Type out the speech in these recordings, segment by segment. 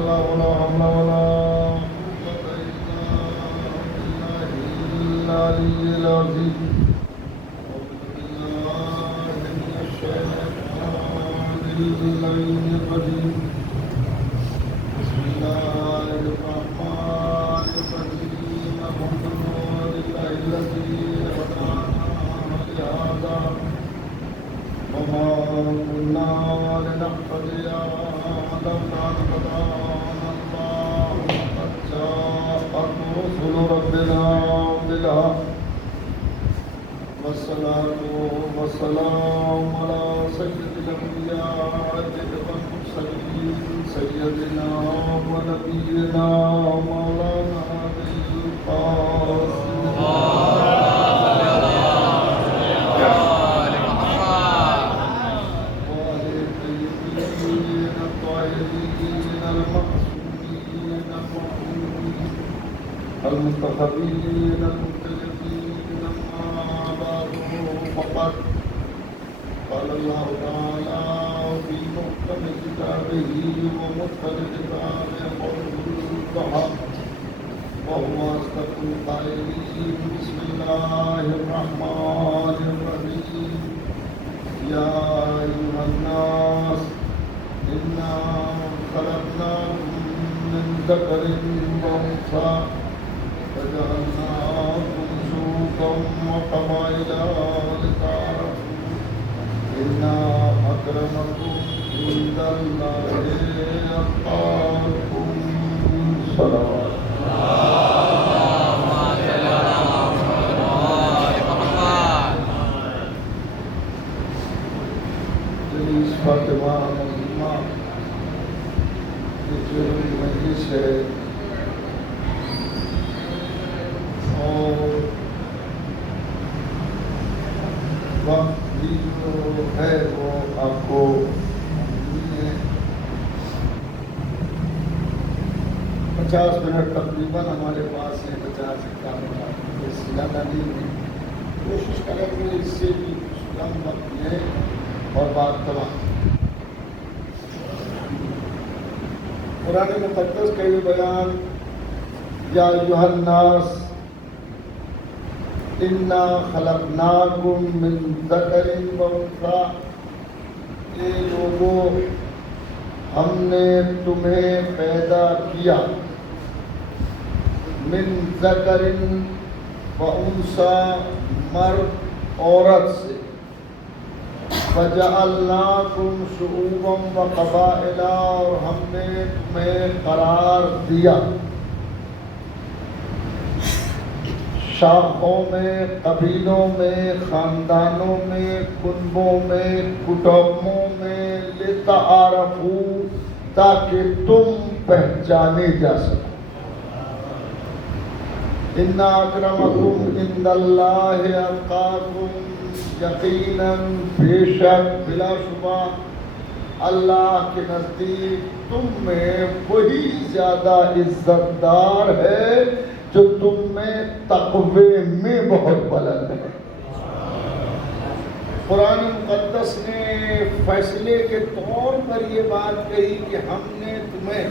الله ولا حول ولا قوة إلا بالله العلي العظيم أعوذ بالله من الشيطان اللعين الرجيم بسم الله الرحمن الرحيم الحمد لله الذي هدانا لهذا وما كنا لنهتدي لولا أن هدانا الله لقد جاءت رسل ربنا بالحق والصلاة والسلام على سيد الأنبياء والمرسلين سيدنا ونبينا مولانا أبي القاسم المنتخبين المنتجبين أما بعد فقد قال الله تعالى في محكم كتابه ومحكم كتابه قوله الحق وهو أصدق القائلين بسم الله الرحمن الرحيم يا أيها الناس إنا خلقناكم من ذكر وأنثى وجعلناكم شعوبا وقبائل لتعارفوا إن أكرمكم عند الله أتقاكم. صلوات جلیس فاطمہ مظلومہ یہ جو مجلس ہے اور وقت بھی جو ہے وہ آپ کو 50 منٹ تقریباً ہمارے پاس ہے. 50 سے کم زیادہ نہیں ہے. کوشش کریں گے اس سے بھی کم وقت لیں اور بات تمام. قرآن مقدس کا یہ بیان یا ایھا الناس انا خلقناکم من ذکر وانثی، اے لوگوں ہم نے تمہیں پیدا کیا من ذکر وانثی، مرد عورت سے، وجعلناکم شعوبا وقبائل، اور ہم نے تمہیں قرار دیا شاخوں میں، قبیلوں میں، خاندانوں میں، کنبوں میں، کٹمبوں میں، لتعارفوا، تاکہ تم پہچانے جا سکو. ان اکرمکم عند اللہ اتقاکم، یقیناً بے شک بلا شبہ اللہ کے نزدیک تم میں وہی زیادہ عزت دار ہے جو تم میں تقوی میں بہت بلند ہے. قرآن مقدس نے فیصلے کے طور پر یہ بات کہی کہ ہم نے تمہیں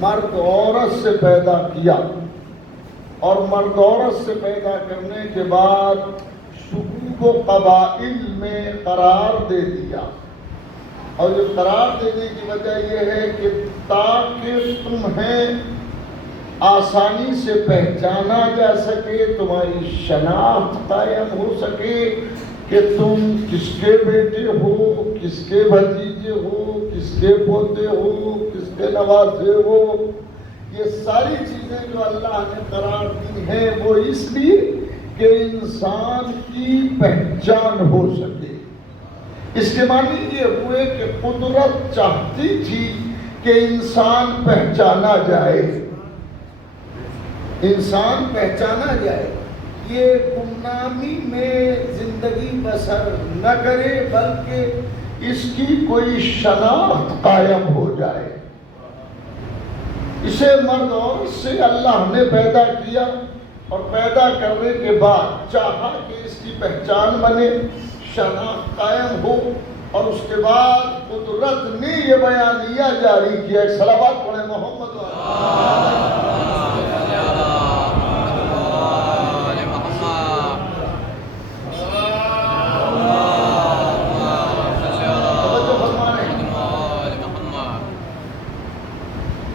مرد عورت سے پیدا کیا، اور مرد عورت سے پیدا کرنے کے بعد شعوب و قبائل میں قرار دے دیا. اور یہ قرار دینے کی وجہ یہ ہے کہ تاکہ تمہیں آسانی سے پہچانا جا سکے، تمہاری شناخت قائم ہو سکے کہ تم کس کے بیٹے ہو، کس کے بھتیجے ہو، کس کے پوتے ہو، کس کے نوازے ہو. یہ ساری چیزیں جو اللہ نے قرار دی ہیں وہ اس لیے کہ انسان کی پہچان ہو سکے. اس کے معنی یہ ہوئے کہ قدرت چاہتی تھی کہ انسان پہچانا جائے، انسان پہچانا جائے، یہ گمنامی میں زندگی بسر نہ کرے بلکہ اس کی کوئی شناخت قائم ہو جائے. اسے مرد عورت سے اللہ نے پیدا کیا، اور پیدا کرنے کے بعد چاہا کہ اس کی پہچان بنے، شناخت قائم ہو، اور اس کے بعد قدرت نے یہ بیانیہ جاری کیا. ایک صلوات پڑھیں محمد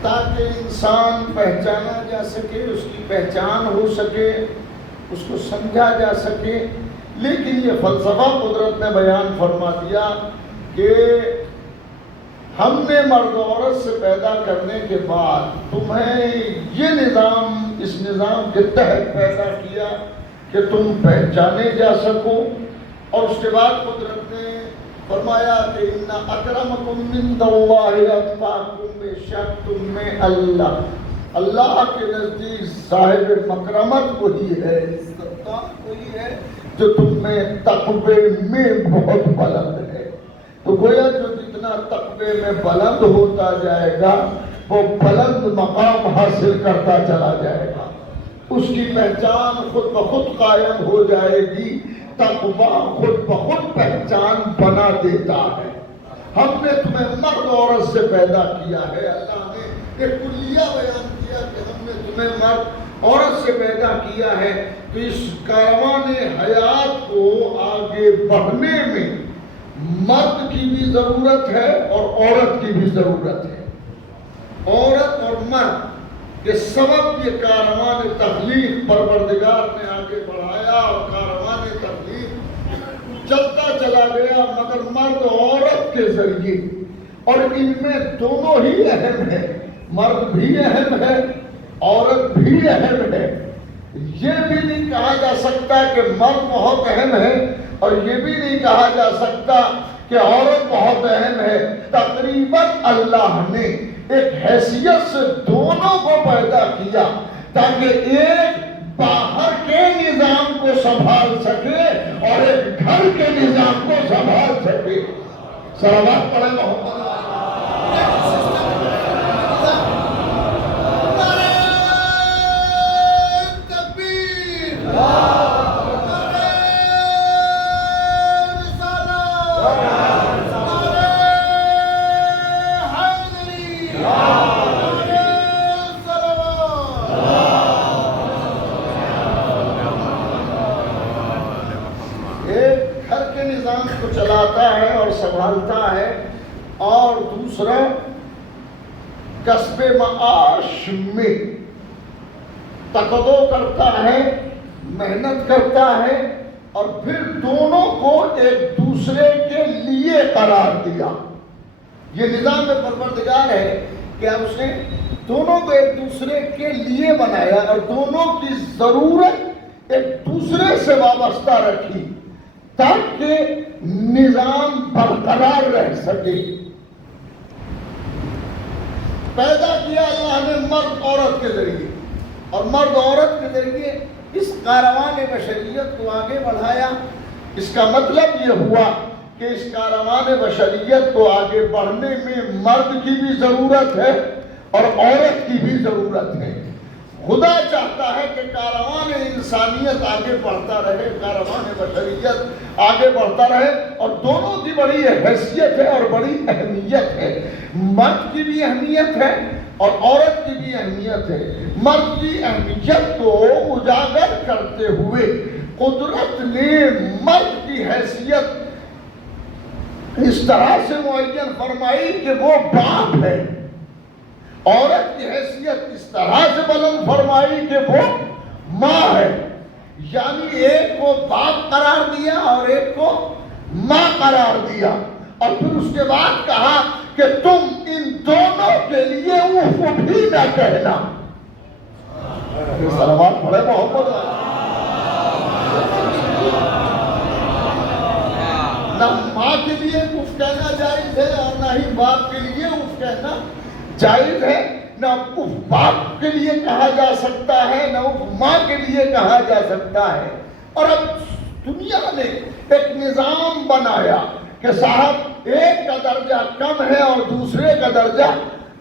تاکہ انسان پہچانا جا سکے، اس کی پہچان ہو سکے، اس کو سمجھا جا سکے. لیکن یہ فلسفہ قدرت نے بیان فرما دیا کہ ہم نے مرد و عورت سے پیدا کرنے کے بعد تمہیں یہ نظام، اس نظام کے تحت پیدا کیا کہ تم پہچانے جا سکو. اور اس کے بعد قدرت نے فرمایا کہ ان اکرمکم عند اللہ اتقاکم، بے شک تم میں اللہ کے نزدیک صاحب مکرمت وہی ہے، وہی ہے جو تم میں تقوی میں بہت بلند ہے. تو گویا جو جتنا تقوی میں بلند ہوتا جائے گا وہ بلند مقام حاصل کرتا چلا جائے گا، اس کی پہچان خود بخود قائم ہو جائے گی. تقوی خود بخود پہچان بنا دیتا ہے. ہم نے تمہیں مرد عورت سے پیدا کیا ہے. اللہ نے ایک کلیہ بیان کیا کہ ہم نے تمہیں مرد عورت سے پیدا کیا ہے. تو اس کاروان حیات کو آگے بڑھنے میں مرد کی بھی ضرورت ہے اور عورت کی بھی ضرورت ہے. عورت اور مرد کے سبب یہ کاروان تخلیق پروردگار نے آگے بڑھایا اور کاروان تخلیق چلتا چلا گیا، مگر مرد عورت کے ذریعے. اور ان میں دونوں ہی اہم ہے، مرد بھی اہم ہے، عورت بھی اہم ہے. یہ بھی نہیں کہا جا سکتا کہ مرد بہت اہم ہے اور یہ بھی نہیں کہا جا سکتا کہ عورت بہت اہم ہے. تقریباً اللہ نے ایک حیثیت سے دونوں کو پیدا کیا تاکہ ایک باہر کے نظام کو سنبھال سکے اور ایک گھر کے نظام کو سنبھال سکے. صلوات پڑھیں محمد. چلاتا ہے اور سنبھالتا ہے، اور دوسرا کسب معاش میں تقدو کرتا ہے، محنت کرتا ہے، اور پھر دونوں کو ایک دوسرے کے لیے قرار دیا. یہ نظام پروردگار ہے کہ اب اس نے دونوں کو ایک دوسرے کے لیے بنایا اور دونوں کی ضرورت ایک دوسرے سے وابستہ رکھی تاکہ نظام برقرار رہ سکے. پیدا کیا اللہ نے مرد عورت کے ذریعے، اور مرد عورت کے ذریعے اس کاروان بشریت کو آگے بڑھایا. اس کا مطلب یہ ہوا کہ اس کاروان بشریت کو آگے بڑھنے میں مرد کی بھی ضرورت ہے اور عورت کی بھی ضرورت ہے. خدا چاہتا ہے کہ کاروان انسانیت آگے بڑھتا رہے، کاروان بشریت آگے بڑھتا رہے، اور دونوں کی بڑی حیثیت ہے اور بڑی اہمیت ہے. مرد کی بھی اہمیت ہے اور عورت کی بھی اہمیت ہے. مرد کی اہمیت کو اجاگر کرتے ہوئے قدرت نے مرد کی حیثیت اس طرح سے معین فرمائی کہ وہ باپ ہے، عورت کی حیثیت اس طرح سے بلند فرمائی کہ وہ ماں ہے. یعنی ایک کو باپ قرار دیا اور ایک کو ماں قرار دیا، اور پھر اس کے بعد کہا کہ تم ان دونوں کے لیے اف بھی نہ کہنا. صلوات پڑھے محمد. نہ ماں کے لیے اف کہنا جائز ہے اور نہ ہی باپ کے لیے اف کہنا جائز ہے. نہ اف باپ کے لیے کہا جا سکتا ہے، نہ اف ماں کے لیے کہا جا سکتا ہے. اور اب دنیا نے ایک نظام بنایا کہ صاحب ایک کا درجہ کم ہے اور دوسرے کا درجہ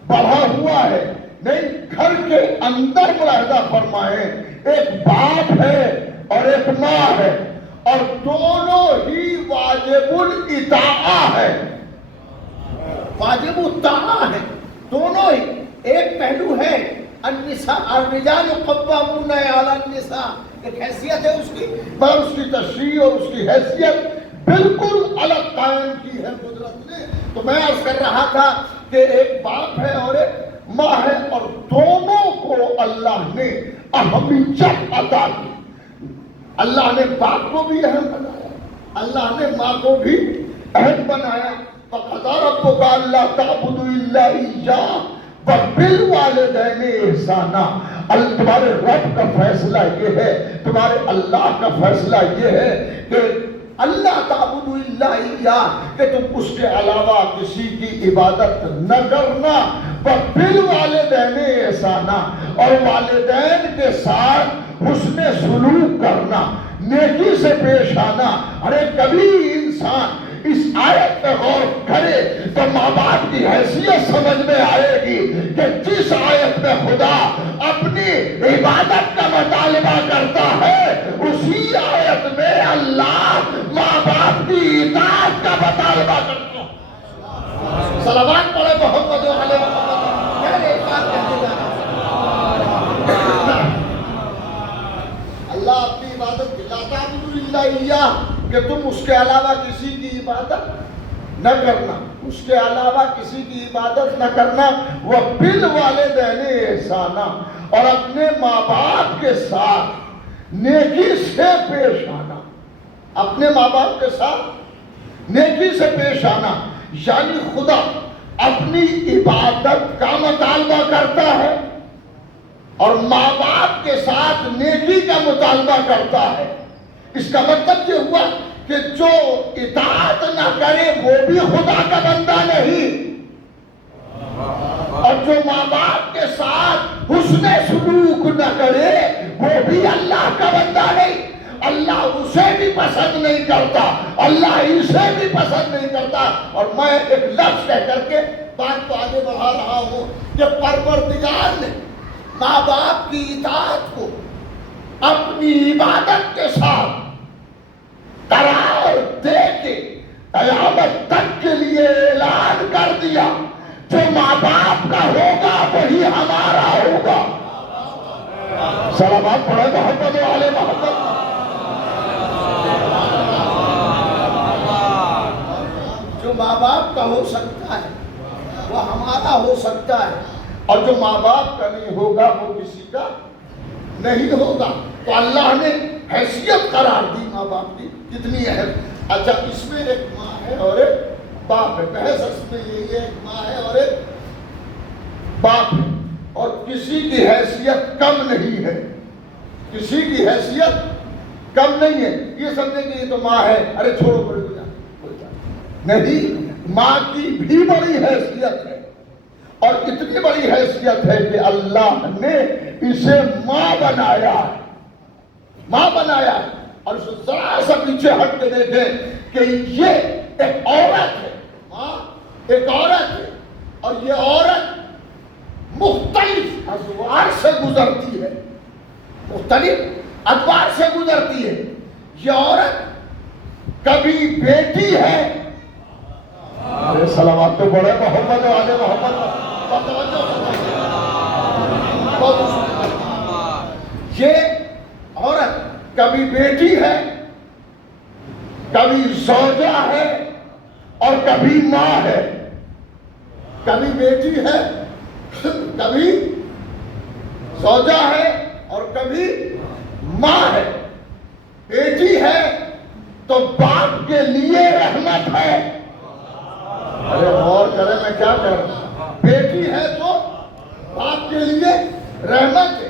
بڑھا ہوا ہے. نہیں، گھر کے اندر ملاحظہ فرمائیں، ایک باپ ہے اور ایک ماں ہے، اور دونوں ہی واجب الاطاعہ ہے، واجب الطاعہ ہے دونوں ہی۔ ایک پہلو ہے النساء الرجال قوامون علی النساء، ایک حیثیت ہے اس کی، پر اس کی تشریح اور اس کی حیثیت بالکل الگ قائم کی ہے قدرت نے۔ تو میں عرض کر رہا تھا کہ ایک باپ ہے اور ایک ماں ہے، اور دونوں کو اللہ نے اہمیت عطا کی۔ اللہ نے باپ کو بھی اہم بنایا، اللہ نے ماں کو بھی اہم بنایا۔ وَقَضَىٰ رَبُّكَ أَلَّا تَعْبُدُوا إِلَّا إِيَّاهُ وَبِالْوَالِدَيْنِ إِحْسَانًا۔ تمہارے رب کا فیصلہ یہ ہے، تمہارے اللہ کا فیصلہ یہ ہے کہ اللہ تعبدوا الا اياه، کہ تم اس کے علاوہ کسی کی عبادت نہ کرنا۔ وَبِالْوَالِدَيْنِ إِحْسَانًا، اور والدین کے ساتھ حسن سلوک کرنا، نیکی سے پیش آنا۔ ارے کبھی انسان اس آیت پہ غور کرے تو ماں باپ کی حیثیت سمجھ میں آئے گی کہ جس آیت میں خدا اپنی عبادت کا مطالبہ کرتا ہے، اسی آیت میں اللہ ماں باپ کی اطاعت کا مطالبہ کرتا ہے۔ صلوات پڑھے محمد علیہ محمد۔ یعنی ایک بات کہتے جا اللہ اپنی عبادت کی لا تعبدوا الا اياه، کہ تم اس کے علاوہ کسی کی عبادت نہ کرنا، اس کے علاوہ کسی کی عبادت نہ کرنا۔ وَبِالْوَالِدَيْنِ إِحْسَانًا، اور اپنے ماں باپ کے ساتھ نیکی سے پیش آنا، اپنے ماں باپ کے ساتھ نیکی سے پیش آنا۔ یعنی خدا اپنی عبادت کا مطالبہ کرتا ہے اور ماں باپ کے ساتھ نیکی کا مطالبہ کرتا ہے۔ اس کا مطلب یہ ہوا کہ جو اطاعت نہ کرے وہ بھی خدا کا بندہ نہیں، اور جو ماں باپ کے ساتھ حسن سلوک نہ کرے وہ بھی اللہ کا بندہ نہیں۔ اللہ اسے بھی پسند نہیں کرتا، اللہ اسے بھی پسند نہیں کرتا۔ اور میں ایک لفظ کہہ کر کے بات کو آگے بڑھا رہا ہوں کہ پروردگار نے ماں باپ کی اطاعت کو اپنی عبادت کے ساتھ قرار دے کے قیامت تک کے لیے اعلان کر دیا، جو ماں باپ کا ہوگا وہی ہمارا ہوگا۔ صلوات پڑھے محمد علیہ محمد۔ جو ماں باپ کا ہو سکتا ہے وہ ہمارا ہو سکتا ہے، اور جو ماں باپ کا نہیں ہوگا وہ کسی کا نہیں ہوگا۔ تو اللہ نے حیثیت قرار دی ماں باپ کی، کتنی اہم۔ اچھا، اس میں ایک ماں ہے اور ایک باپ ہے، بحث اس میں یہی ہے، ایک ماں ہے اور ایک باپ ہے، اور کسی کی حیثیت کم نہیں ہے، کسی کی حیثیت کم نہیں ہے۔ یہ سمجھیں کہ یہ تو ماں ہے، ارے چھوڑو پڑے کو نہیں، ماں کی بھی بڑی حیثیت ہے، اور اتنی بڑی حیثیت ہے کہ اللہ نے اسے ماں بنایا ہے، ماں بنایا ہے۔ اور اسے ذرا سا پیچھے ہٹ کے دیکھیں کہ یہ ایک عورت ہے، ماں ایک عورت ہے، اور یہ عورت مختلف ادوار سے گزرتی ہے، مختلف ادوار سے گزرتی ہے۔ یہ عورت کبھی بیٹی ہے، صلوات تو پڑھے محمد والے محمد۔ یہ عورت کبھی بیٹی ہے، کبھی زوجہ ہے، اور کبھی ماں ہے۔ کبھی بیٹی ہے، کبھی زوجہ ہے، اور کبھی ماں ہے۔ بیٹی ہے تو باپ کے لیے رحمت ہے۔ ارے غور کریں میں کیا کر رہا ہوں۔ بیٹی ہے تو باپ کے لیے رحمت ہے،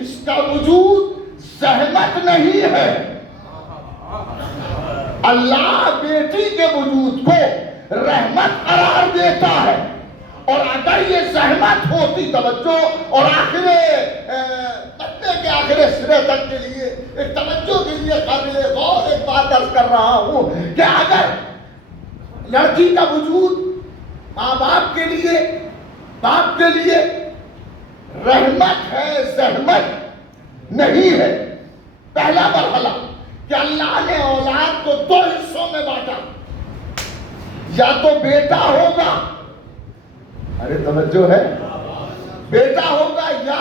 اس کا وجود زحمت نہیں ہے۔ اللہ بیٹی کے وجود کو رحمت قرار دیتا ہے، اور اگر یہ زحمت ہوتی، توجہ، اور بچے کے آخر سرے تک کے لیے ایک توجہ کے لیے قابل غور ایک بات عرض کر رہا ہوں کہ اگر لڑکی کا وجود ماں باپ کے لیے رحمت ہے، زحمت نہیں ہے، پہلا مرحلہ کہ اللہ نے اولاد کو دو حصوں میں بانٹا، یا تو بیٹا ہوگا، ارے توجہ ہے، بیٹا ہوگا یا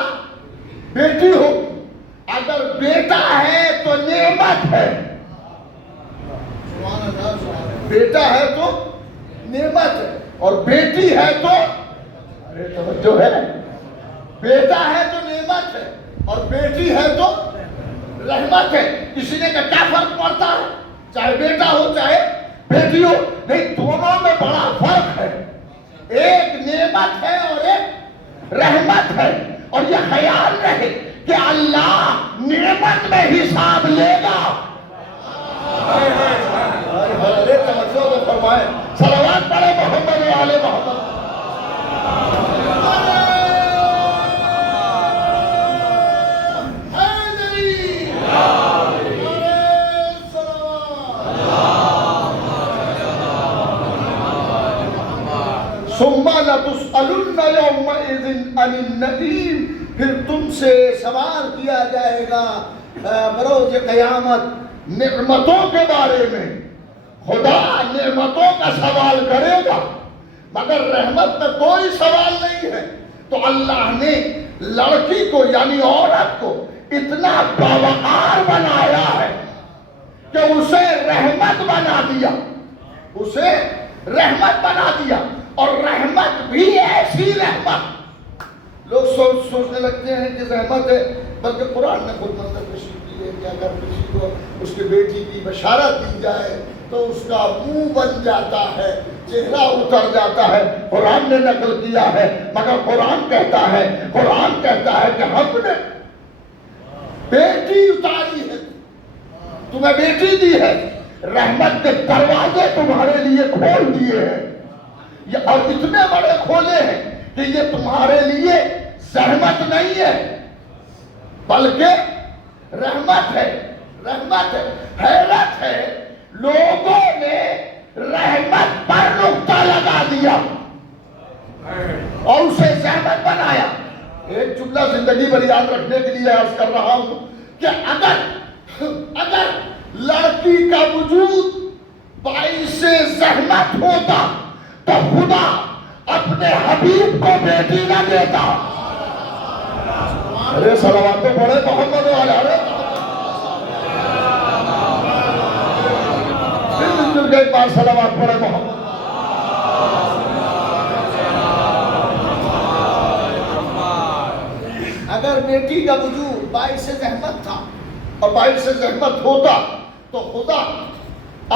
بیٹی ہوگی۔ اگر بیٹا ہے تو نعمت ہے، بیٹا ہے تو نعمت ہے، اور بیٹی ہے تو، ارے توجہ ہے، بیٹا ہے تو نعمت ہے اور بیٹی ہے تو رحمت ہے۔ کسی نے کہا کیا فرق پڑتا ہے، چاہے بیٹا ہو چاہے بیٹی ہو؟ نہیں، دونوں میں بڑا فرق ہے، ایک نعمت ہے اور ایک رحمت ہے۔ اور یہ خیال رہے کہ اللہ نعمت میں حساب لے گا۔ ارے توجہ تو فرمائے، صلوات پڑھے محمد و آل محمد۔ ثم لتسألن يومئذ عن النعيم، پھر تم سے سوال کیا جائے گا بروز قیامت نعمتوں کے بارے میں۔ خدا نعمتوں کا سوال کرے گا مگر رحمت میں کوئی سوال نہیں ہے۔ تو اللہ نے لڑکی کو یعنی عورت کو اتنا باوقار بنایا ہے کہ اسے رحمت بنا دیا، اسے رحمت بنا دیا، اور رحمت بھی ایسی رحمت، لوگ سوچنے لگتے ہیں کہ رحمت ہے، بلکہ قرآن نے خود منظر تشریف دی ہے کہ اگر کسی کو اس کی بیٹی کی بشارت دی جائے تو اس کا منہ بن جاتا ہے، چہرہ اتر جاتا ہے۔ قرآن نے نقل کیا ہے، مگر قرآن کہتا ہے کہ ہم نے بیٹی اتاری ہے، تمہیں بیٹی دی ہے، رحمت کے دروازے تمہارے لیے کھول دیے ہیں، اور اتنے بڑے کھولے ہیں کہ یہ تمہارے لیے زحمت نہیں ہے بلکہ رحمت ہے، رحمت ہے۔ حیرت ہے، لوگوں نے رحمت پر نقطہ لگا دیا اور اسے زحمت بنایا۔ ایک جملہ زندگی بھر یاد رکھنے کے لیے عرض کر رہا ہوں کہ اگر لڑکی کا وجود باعث زحمت ہوتا تو خدا اپنے حبیب کو بیٹی نہ دیتا۔ ارے صلوات تو پڑھے محمد والا، مل کے ایک بار صلوات پڑھے محمد۔ اگر بیٹی کا وجود باعث زحمت تھا اور باعث زحمت ہوتا تو خدا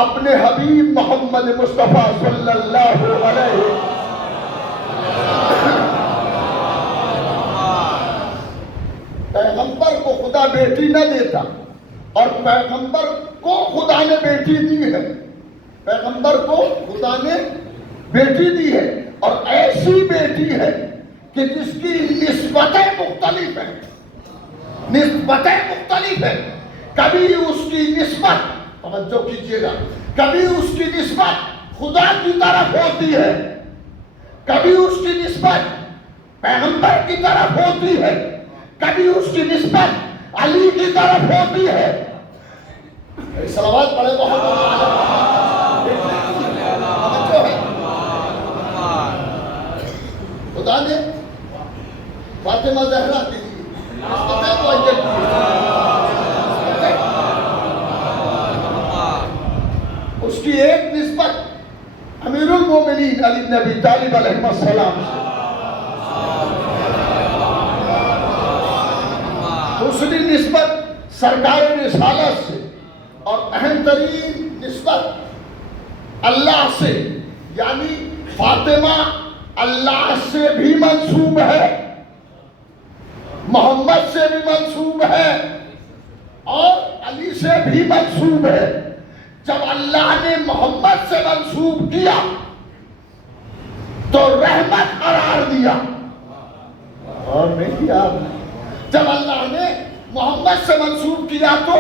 اپنے حبیب محمد مصطفیٰ صلی اللہ علیہ پیغمبر کو خدا بیٹی نہ دیتا، اور پیغمبر کو خدا نے بیٹی دی ہے، پیغمبر کو خدا نے بیٹی دی ہے، اور ایسی بیٹی ہے کہ جس کی نسبتیں مختلف ہیں، نسبتیں مختلف ہیں۔ کبھی اس کی نسبت، توجہ کیجیے گا، کبھی اس کی نسبت خدا کی طرف ہوتی ہے، کبھی اس کی نسبت پیغمبر کی طرف ہوتی ہے، کبھی اس کی نسبت علی کی طرف ہوتی ہے۔ صلوات پڑھے محمد۔ خدا نے فاطمہ زہرا کے لیے نسبتیں معین کی ہیں۔ اس کی ایک نسبت امیر المومنین علی بن ابی طالب علیہ السلام سے، دوسری نسبت سرکار رسالت سے، اور اہم ترین نسبت اللہ سے، یعنی فاطمہ اللہ سے بھی منسوب ہے، محمد سے بھی منسوب ہے، اور علی سے بھی منسوب ہے۔ جب اللہ نے محمد سے منسوب کیا تو رحمت قرار دیا، اور نہیں کیا، جب اللہ نے محمد سے منسوب کیا تو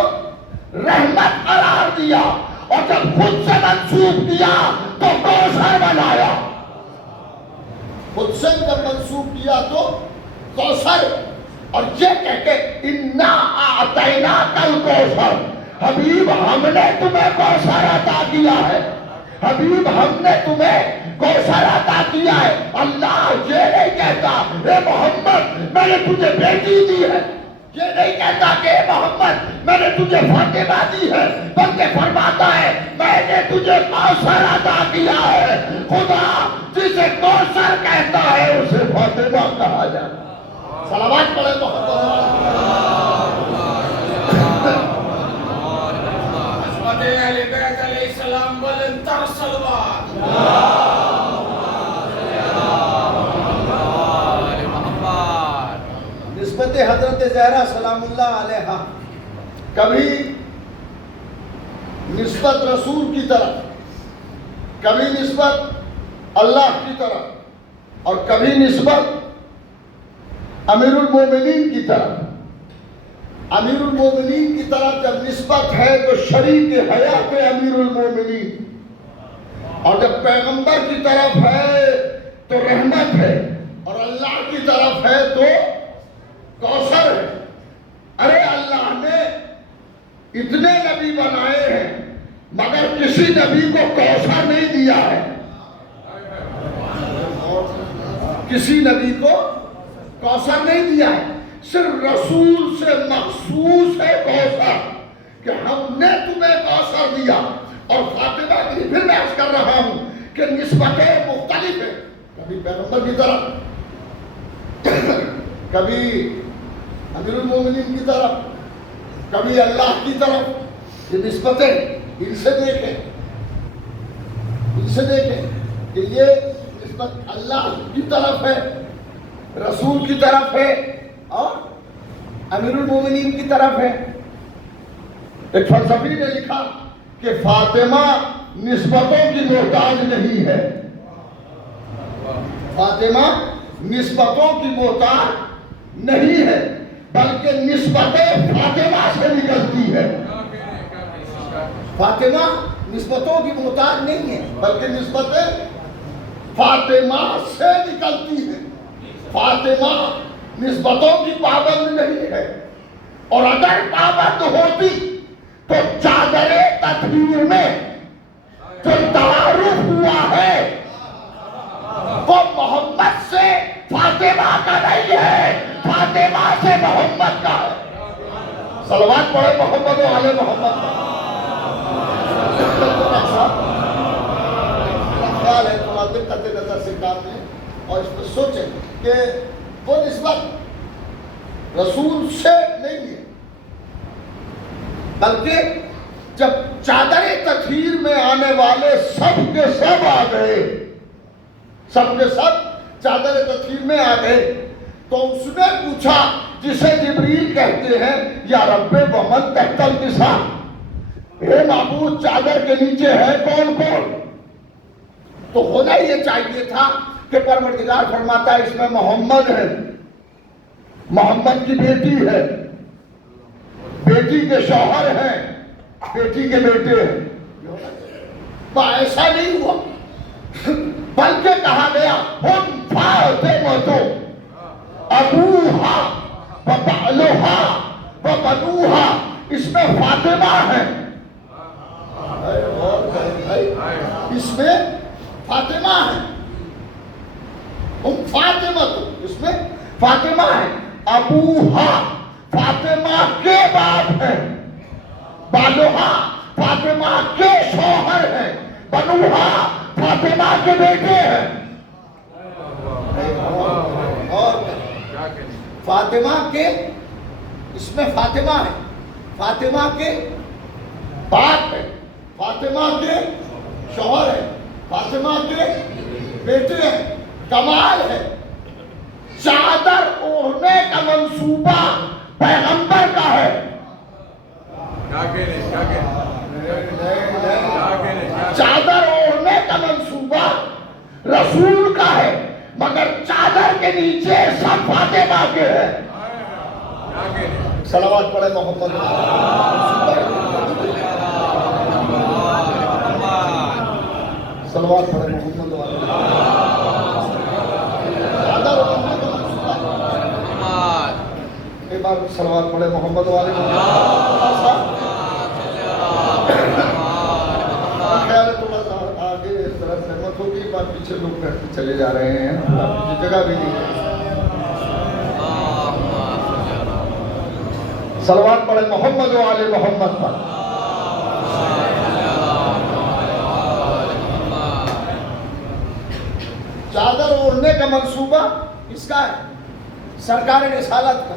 رحمت قرار دیا، اور جب خود سے منسوب کیا تو کوثر بنایا، خود سے جب منسوب کیا تو کوثر، اور یہ کہہ کے اِنَّا أَعْطَيْنَاكَ الْكَوْثَرَ، حبیب ہم نے تمہیں کوثر عطا کیا ہے، حبیب ہم نے تمہیں کوثر عطا کیا ہے۔ اللہ یہ نہیں کہتا اے محمد میں نے تجھے بیٹی دی ہے، یہ نہیں کہتا کہ اے محمد میں نے تجھے فاطمہ دی ہے، بلکہ فرماتا ہے میں نے تجھے کوثر عطا کیا ہے۔ خدا جسے کوثر کہتا ہے اسے فاطمہ کہا جاتا ہے۔ صلوات پڑھے محمد اہل بیت علیہ السلام بلند تر صلوات۔ نسبت حضرت زہرا سلام اللہ علیہا، کبھی نسبت رسول کی طرف، کبھی نسبت اللہ کی طرف، اور کبھی نسبت امیر المومنین کی طرف۔ امیر المومنین کی طرف جب نسبت ہے تو شریک حیات امیر المومنین، اور جب پیغمبر کی طرف ہے تو رحمت ہے، اور اللہ کی طرف ہے تو کوثر ہے۔ ارے اللہ نے اتنے نبی بنائے ہیں مگر کسی نبی کو کوثر نہیں دیا ہے، کسی نبی کو کوثر نہیں دیا ہے، صرف رسول سے مخصوص ہے کوثر کہ ہم نے تمہیں کوثر دیا۔ اور فاطمہ کے لیے پھر میں عرض کر رہا ہوں کہ نسبتیں مختلف ہیں، کبھی پیغمبر کی طرف، کبھی امیر المومنین کی طرف، کبھی اللہ کی طرف۔ یہ نسبتیں ان سے دیکھیں، ان سے دیکھیں کہ یہ نسبت اللہ کی طرف ہے، رسول کی طرف ہے، اور امیر المومنین کی طرف ہے۔ ایک فلسفی نے لکھا کہ فاطمہ نسبتوں کی محتاج نہیں ہے، فاطمہ نسبتوں کی محتاج نہیں ہے، بلکہ نسبتیں فاطمہ سے نکلتی ہے۔ فاطمہ نسبتوں کی محتاج نہیں ہے بلکہ نسبتیں فاطمہ سے نکلتی ہیں۔ فاطمہ نسبتوں کی پابند نہیں ہے، اور اگر پابند ہوتی تو چادر تطہیر میں جو تعارف ہوا ہے وہ محمد سے فاطمہ کا نہیں ہے، فاطمہ سے محمد کا ہے۔ صلوات پڑھے محمد و آل محمد۔ خیال ہے تھوڑا دقت نظر سے کام لیں اور اس پر سوچیں کہ وہ نسبت رسول سے نہیں ہے، بلکہ جب چادر تطہیر میں آنے والے سب کے سب آ گئے، سب کے سب چادر تطہیر میں آ گئے، تو اس نے پوچھا جسے جبریل کہتے ہیں یا رب ومن تحت الکسا، اے معبود چادر کے نیچے ہے کون کون؟ تو ہونا یہ چاہیے تھا کہ پروردگار فرماتا ہے اس میں محمد ہے، محمد کی بیٹی ہے، بیٹی کے شوہر ہیں، بیٹی کے بیٹے ہیں۔ تو ایسا نہیں ہوا، بلکہ کہا گیا ہم فاطمہ ابوہا و بعلہا و بنوہا، اس میں فاطمہ ہے، اس میں فاطمہ ہے، ہم فاطمہ، اس میں فاطمہ ہے، ابوہا فاطمہ کے باپ ہیں، بالوہا فاطمہ کے شوہر ہیں، بنوہا فاطمہ کے بیٹے ہیں۔ اور فاطمہ کے، اس میں فاطمہ ہے، فاطمہ کے باپ ہے، فاطمہ کے شوہر ہے، فاطمہ کے بیٹے ہیں۔ کمال ہے، چادر اوڑھنے کا منصوبہ پیغمبر کا ہے، چادر اوڑھنے کا منصوبہ رسول کا ہے، مگر چادر کے نیچے سب فاطمہ کے ہیں۔ صلوات پڑھے محمد، صلوات پڑھے محمد۔ ایک بار صلوات پڑھے محمد والے۔ خدمت ہوگی. ایک بار پیچھے لوگ بیٹھ چلے جا رہے ہیں, پیچھے جگہ بھی نہیں ہے. صلوات پڑھے محمد و آل محمد پر. چادر اوڑھنے کا منصوبہ کس کا ہے؟ سرکار رسالت کا.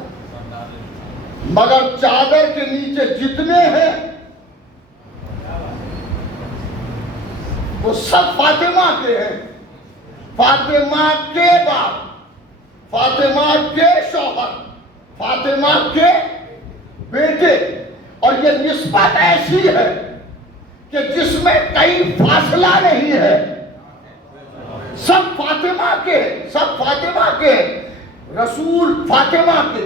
مگر چادر کے نیچے جتنے ہیں وہ سب فاطمہ کے ہیں. فاطمہ کے باپ, فاطمہ کے شوہر, فاطمہ کے بیٹے. اور یہ نسبت ایسی ہے کہ جس میں کئی فاصلہ نہیں ہے. سب فاطمہ کے, سب فاطمہ کے. رسول فاطمہ کے,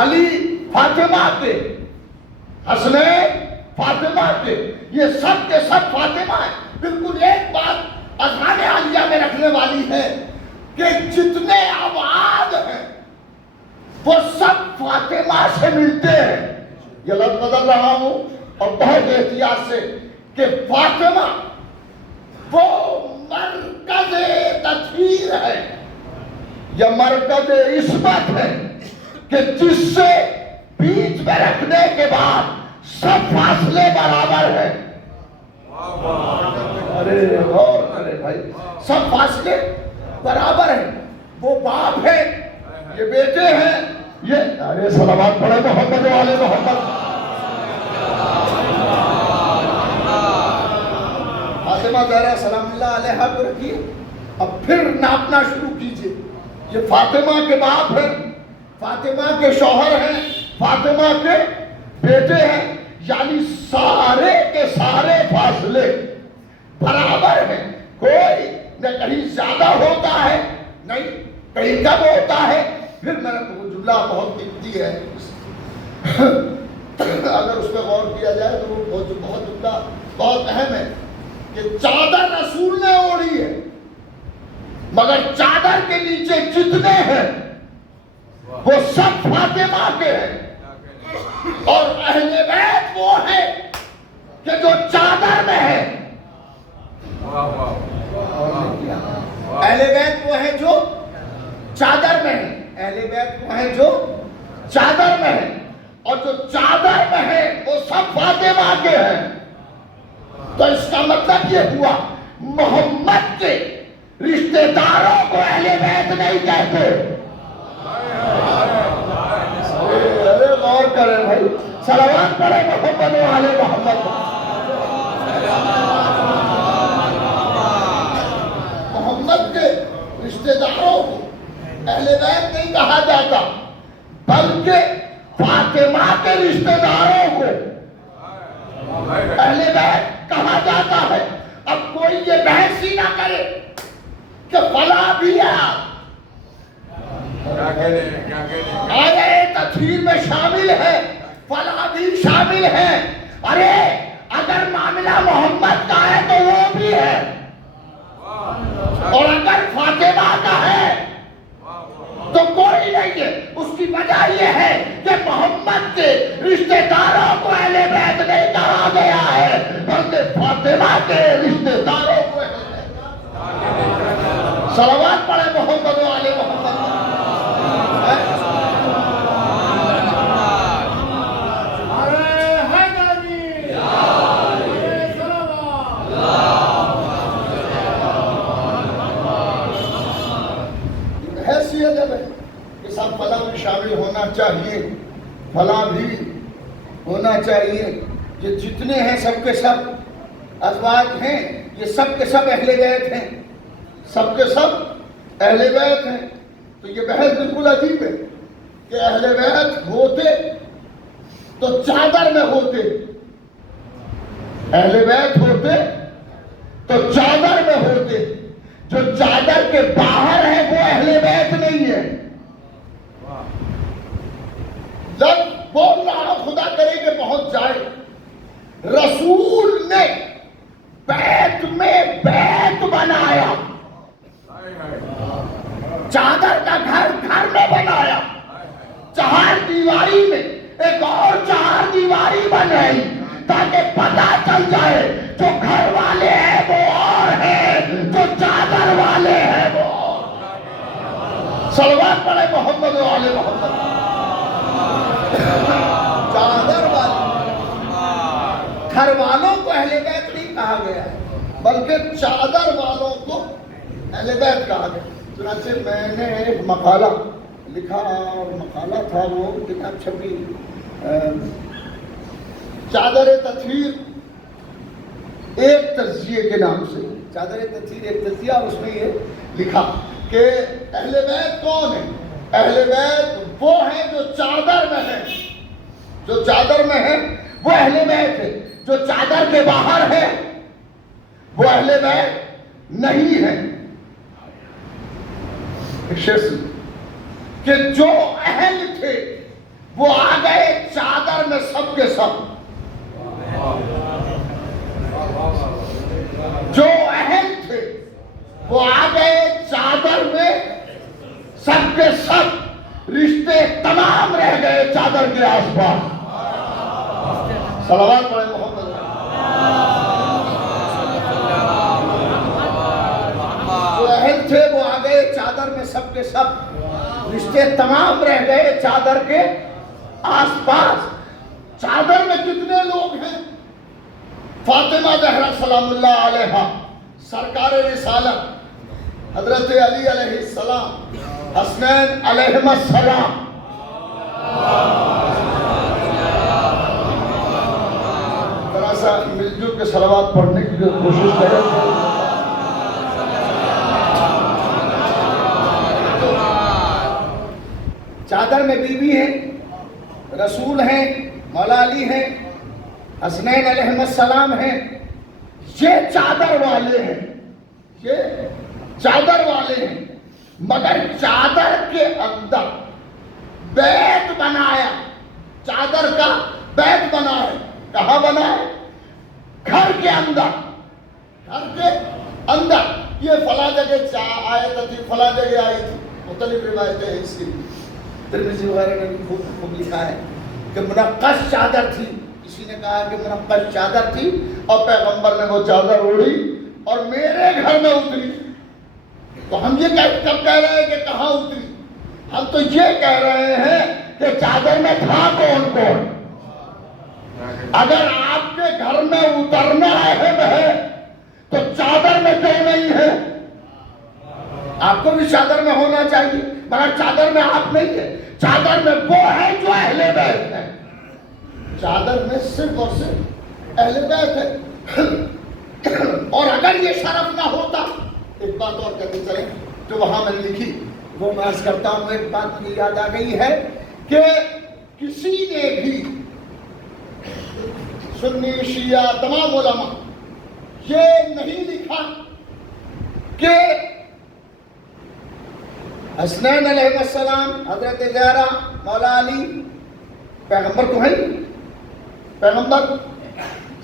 علی فاطمہ کے, حسنین فاطمہ کے, یہ سب کے سب فاطمہ ہیں. بالکل ایک بات اذہان عالیہ میں رکھنے والی ہے کہ جتنے ابعاد ہیں وہ سب فاطمہ سے ملتے ہیں. یہ لفظ بدل رہا ہوں اور بہت احتیاط سے کہ فاطمہ وہ مرکز تطہیر ہے یا مرکز عصمت ہے کہ جس سے بیچ میں رکھنے کے بعد سب فاصلے برابر ہیں. ارے غور کرے بھائی, سب فاصلے برابر ہیں. وہ باپ ہے, یہ بیٹے ہیں, یہ ارے صلوات پڑھے محمد و آل محمد. فاطمہ زہرا سلام اللہ علیہا کو رکھیے, اب پھر ناپنا شروع کیجئے. یہ فاطمہ کے باپ ہیں, فاطمہ کے شوہر ہیں, فاطمہ کے بیٹے ہیں. یعنی سارے کے سارے فاصلے برابر ہیں. کوئی نہ کہیں زیادہ ہوتا ہے, نہیں کہیں کم ہوتا ہے. پھر میں نے جملہ بہت قیمتی ہے, اگر اس پہ غور کیا جائے تو وہ بہت جملہ بہت اہم ہے کہ چادر رسول نے اوڑھی ہے مگر چادر کے نیچے جتنے ہیں وہ سب فاطمہ کے ہیں. اور اہل بیت وہ ہے کہ جو چادر میں ہے. اہل بیت وہ ہے جو چادر میں ہے. اہل بیت وہ ہے جو چادر میں ہے, اور جو چادر میں ہے وہ سب فاطمہ کے ہیں. تو اس کا مطلب یہ ہوا محمد کے رشتہ داروں کو اہل بیت نہیں کہتے. ارے غور کریں بھائی, صلوات پڑھے محمد و آل محمد. محمد کے رشتہ داروں کو اہل بیت نہیں کہا جاتا بلکہ فاطمہ کے رشتہ داروں کو اہل بیت کہا جاتا ہے. اب کوئی یہ بحث ہی نہ کرے کہ فلاں بھی ہے, آیے تطہیر میں شامل ہے, فلاں بھی شامل ہے. ارے اگر معاملہ محمد کا ہے تو وہ بھی ہے, اور اگر فاطمہ کا ہے تو کوئی نہیں ہے. اس کی وجہ یہ ہے کہ محمد کے رشتہ داروں کو اہل بیت نہیں کہا گیا ہے بلکہ فاطمہ کے رشتہ داروں کو. صلوات پڑھے محمد و آل محمد. حیثیت ہے کہ سب فلاں بھی شامل ہونا چاہیے, فلاں بھی ہونا چاہیے. یہ جتنے ہیں سب کے سب ازواج ہیں, یہ سب کے سب اہل بیت ہیں, سب کے سب اہل بیت ہیں. تو یہ بحث بالکل عجیب ہے کہ اہل بیت ہوتے تو چادر میں ہوتے, اہل بیت ہوتے تو چادر میں ہوتے. جو چادر کے باہر ہے وہ اہل بیت نہیں ہے. جب بول رہا ہوں خدا کرے کہ پہنچ جائے, رسول نے بیت میں بیت بنایا, چادر کا گھر گھر میں بنایا, چہار دیواری میں ایک اور چہار دیواری بنائی تاکہ پتہ چل جائے جو گھر والے ہیں وہ اور ہیں صلوات پڑھے محمد و آل محمد. چادر والے گھر والوں کو اہل بیت نہیں کہا گیا ہے بلکہ چادر والوں کو اہل بیت کہا گیا. چنانچہ میں نے ایک مقالہ لکھا اور مقالہ تھا وہ کتاب چھپی چادر تطہیر ایک تجزیے کے نام سے. چادر تطہیر ایک تجزیہ اور اس میں یہ لکھا کہ اہل بیت کون ہے. اہل بیت وہ ہیں جو چادر میں ہے. جو چادر میں ہے وہ اہل بیت ہے. جو چادر کے باہر ہے وہ اہل بیت نہیں ہے. کہ جو اہل تھے وہ آ گئے چادر میں سب کے سب. جو اہل تھے وہ آ گئے چادر میں سب کے سب. رشتے تمام رہ گئے چادر کے آس پاس. صلوات پڑھیں محمد. جو اہل تھے وہ آ گئے چادر میں سب کے سب. رشتے تمام رہ گئے چادر کے آس پاس. چادر میں کتنے لوگ ہیں؟ فاطمہ زہرا سلام اللہ علیہا سرکار رسالت، حضرت علی علیہ السلام، حسنین علیہم السلام. ذرا سا مل جل کے صلوات پڑھنے کی کوشش کریں. چادر میں بیوی ہیں، رسول ہیں، مولا علی ہیں، حسنین علیہ السلام ہیں. یہ چادر والے ہیں. یہ چادر والے ہیں. مگر چادر کے اندر بیت بنایا. چادر کا بیت بنا ہے. کہاں بنا ہے؟ گھر کے اندر. گھر کے اندر. یہ فلاں جگہ آیت تھی، فلاں جگہ آئی تھی، مختلف روایتیں ہیں اس کی. ترمذی وغیرہ نے بھی خوب لکھا ہے کہ منقش چادر تھی. کسی نے کہا کہ منقش چادر تھی اور پیغمبر نے وہ چادر اوڑھی اور میرے گھر میں اتری. تو ہم یہ کب کہہ رہے ہیں کہ کہاں اتری؟ ہم تو یہ کہہ رہے ہیں کہ چادر میں تھا کون کون. اگر آپ کے گھر میں اترنا اہم ہے تو چادر میں کیوں نہیں ہے؟ آپ کو بھی چادر میں ہونا چاہیے مگر چادر میں آپ نہیں ہے. چادر میں وہ ہے جو اہل بیت ہے. چادر میں صرف اور صرف اہل بیت ہے. اور اگر یہ شرف نہ ہوتا، ایک بات اور کہتے چلیں جو وہاں میں نے لکھی وہ میں عرض کرتا ہوں. ایک بات مجھے یاد آ گئی ہے کہ کسی نے بھی سنی شیعہ تمام علماء یہ نہیں لکھا کہ حسنین علیہ السلام، حضرت زہرا، مولا علی پیغمبر تو ہیں. پیغمبر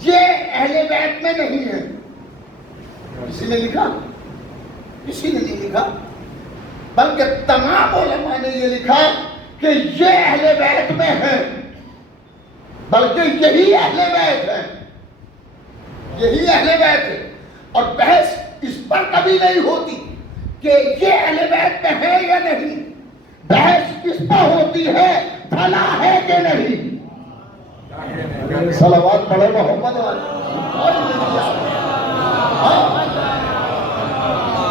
یہ اہل بیت میں نہیں ہے. کسی نے لکھا؟ کسی نے نہیں لکھا. بلکہ تمام علماء نے یہ لکھا کہ یہ اہل بیت میں ہے. بلکہ یہی اہل بیت ہے. یہی اہل بیت ہے. اور بحث اس پر کبھی نہیں ہوتی کہ یہ اہل بیت میں ہے یا نہیں. بحث اس پر ہوتی ہے بھلا ہے کہ نہیں. صلوات پڑھے محمد والے.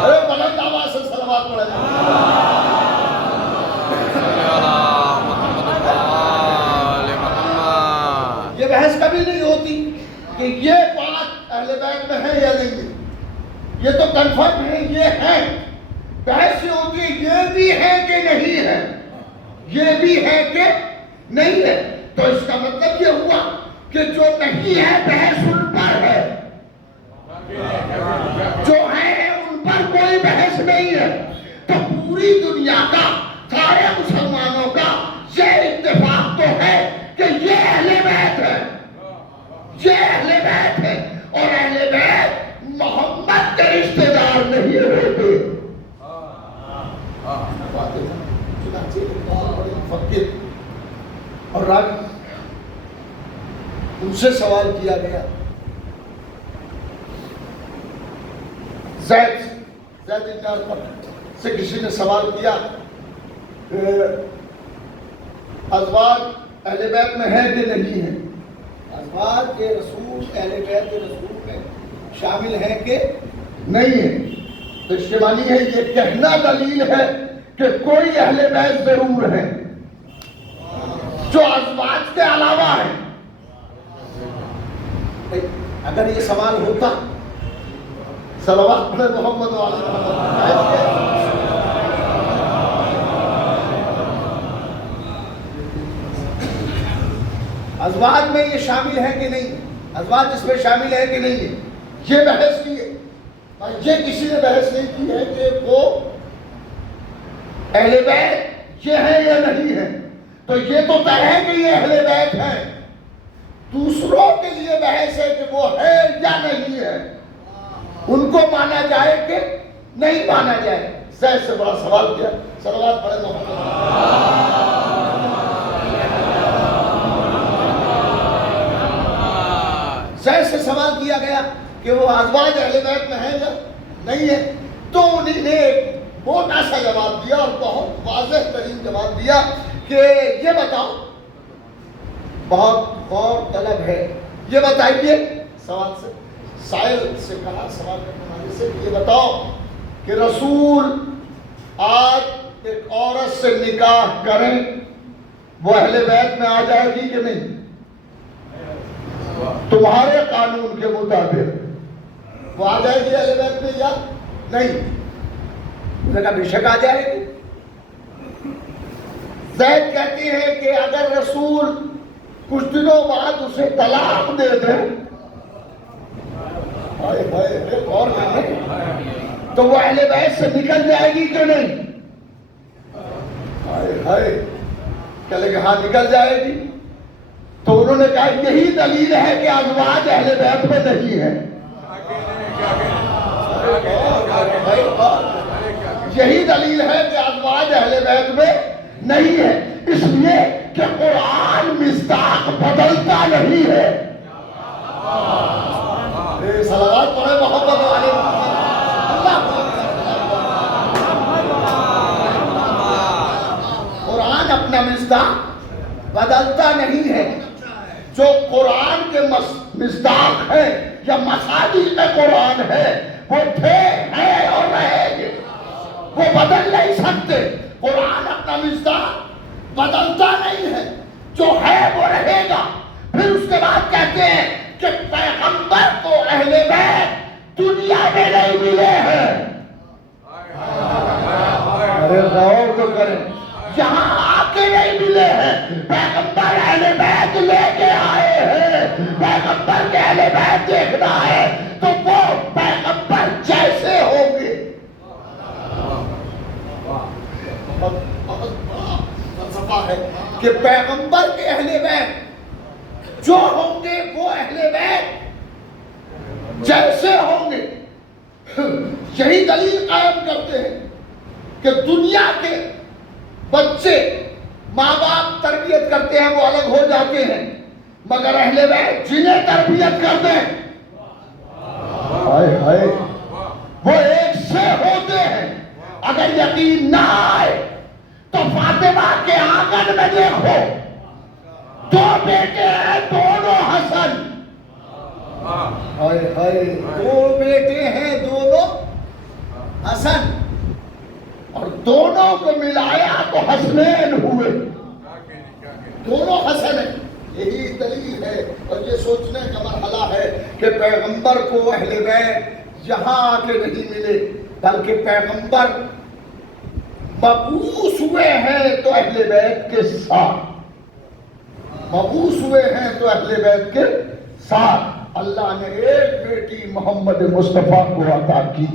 ارے بلند آواز سے صلوات پڑھے. یہ بحث کبھی نہیں ہوتی کہ یہ بات اہل بیت میں ہے یا نہیں. یہ تو کنفرم ہے یہ ہے. بحث یہ ہوتی ہے یہ بھی ہے کہ نہیں ہے. یہ بھی ہے کہ نہیں ہے. تو اس کا مطلب یہ ہوا کہ جو نہیں ہے بحث ان پر ہے. جو ہے ان پر کوئی بحث نہیں ہے. تو پوری دنیا کا، سارے مسلمانوں کا یہ اتفاق تو ہے کہ یہ اہل بیت ہے. یہ اہل بیت ہے. اور اہل بیت محمد کے رشتہ دار نہیں ہوتے. اور راوی ان سے سوال کیا گیا. زید بن ارقم سے کسی نے سوال کیا ازواج اہل بیت میں ہیں کہ نہیں ہیں؟ ازواج کے رسول اہل بیت کے رسول میں شامل ہیں کہ نہیں ہیں؟ تو اس کے معنی ہے یہ کہنا دلیل ہے کہ کوئی اہل بیت ضرور ہے جو ازواج کے علاوہ ہے۔ اگر یہ سوال ہوتا صلوات محمد ازواج میں یہ شامل ہے کہ نہیں، ازواج اس میں شامل ہے کہ نہیں ہے، یہ بحث کی ہے۔ یہ کسی نے بحث نہیں کی ہے کہ وہ اہل بیت یہ ہے یا نہیں ہے، تو یہ تو طے ہے کہ یہ اہل بیت ہے۔ دوسروں کے لیے بحث ہے کہ وہ ہے یا نہیں ہے، ان کو مانا جائے کہ نہیں مانا جائے۔ زید سے بڑا سوال کیا، صلوات پڑھے محمد۔ زید سے سوال کیا گیا کہ وہ ازواج اہل بیت میں ہیں یا نہیں ہے، تو انہیں نے ایک موٹا سا جواب دیا اور بہت واضح ترین جواب دیا کہ یہ بتاؤ، بہت غور طلب ہے، یہ بتائیے، سوال سے سائل سے کہا، سوال کرنے والے سے، یہ بتاؤ کہ رسول آج ایک عورت سے نکاح کریں وہ اہل بیت میں آ جائے گی کہ نہیں؟ تمہارے قانون کے مطابق وہ آ جائے گی اہل بیت میں یا نہیں؟ انہوں نے کہا بے شک آ جائے گی۔ زید کہتے ہیں کہ اگر رسول کچھ دنوں بعد اسے طلاق دے دیں غور کریں تو وہ اہل بیت سے نکل جائے گی کہ نہیں؟ کہلے کہ ہاں نکل جائے گی۔ تو انہوں نے کہا یہی دلیل ہے کہ ازواج اہل بیت میں نہیں ہے، یہی دلیل ہے کہ ازواج اہل بیت میں نہیں ہے، اس لیے کہ قرآن مصداق بدلتا نہیں ہے۔ صلوات پڑھے محمد علیہ قرآن اپنا مصداق بدلتا نہیں ہے۔ جو قرآن کے مصداق ہے یا مصادیق قرآن ہے وہ تھے، ہیں اور رہیں گے، وہ بدل نہیں سکتے۔ قرآن اپنا مصداق بدلتا نہیں ہے، جو ہے وہ رہے گا۔ پھر اس کے بعد کہتے ہیں کہ پیغمبر کو اہل بیت دنیا میں نہیں ملے ہیں۔ ارے غور تو کریں، یہاں آ کے نہیں ملے ہیں، پیغمبر اہل بیت لے کے آئے ہیں۔ پیغمبر کے اہل بیت دیکھنا ہے تو وہ پیغمبر جیسے ہوں گے۔ فلسفہ ہے کہ پیغمبر کے اہل بیت جو ہوں گے وہ اہل بیت جیسے ہوں گے۔ یہی دلیل قائم کرتے ہیں کہ دنیا کے بچے ماں باپ تربیت کرتے ہیں وہ الگ ہو جاتے ہیں، مگر اہل بیت جنہیں تربیت کرتے ہیں وہ ایک سے ہوتے ہیں۔ اگر یقین نہ آئے تو فاطمہ کے آنگن میں دیکھو، دو بیٹے ہیں دونوں حسن، دو بیٹے ہیں دونوں حسن، اور دونوں کو ملایا تو حسنین ہوئے، دونوں حسن ہیں۔ یہی دلیل ہے اور یہ سوچنے کا مرحلہ ہے کہ پیغمبر کو اہل بیت یہاں آ کے نہیں ملے، بلکہ پیغمبر مبعوث ہوئے ہیں تو اہل بیت کے ساتھ، مبعوث ہوئے ہیں تو اہل بیت کے ساتھ۔ اللہ نے ایک بیٹی محمد مصطفیٰ کو عطا کی،